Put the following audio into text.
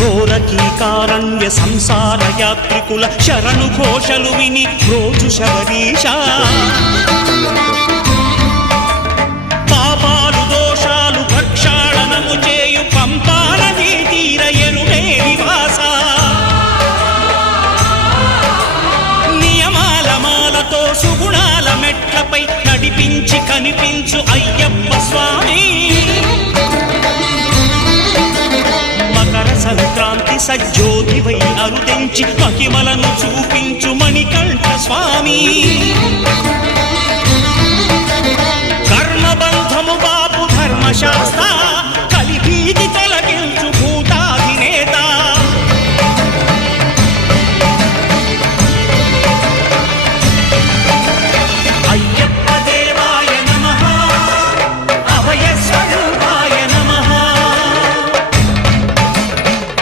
ఘోరకీకారణ్య సంసార యాత్రికుల శరణు ఘోషలు విని రోజు శబరీష పాపాలు దోషాలు ప్రక్షాళనము చేయు పంపాల తీర ఎరుడే నివాస నియమాల మాలతో సుగుణాల మెట్లపై నడిపించి కనిపించు అయ్యప్ప స్వామి సంక్రాంతి సజ్జోతివై అరుదించి మహిమలను చూపించు మణికంఠ స్వామి కర్మబంధము బాపు ధర్మశాస్త్ర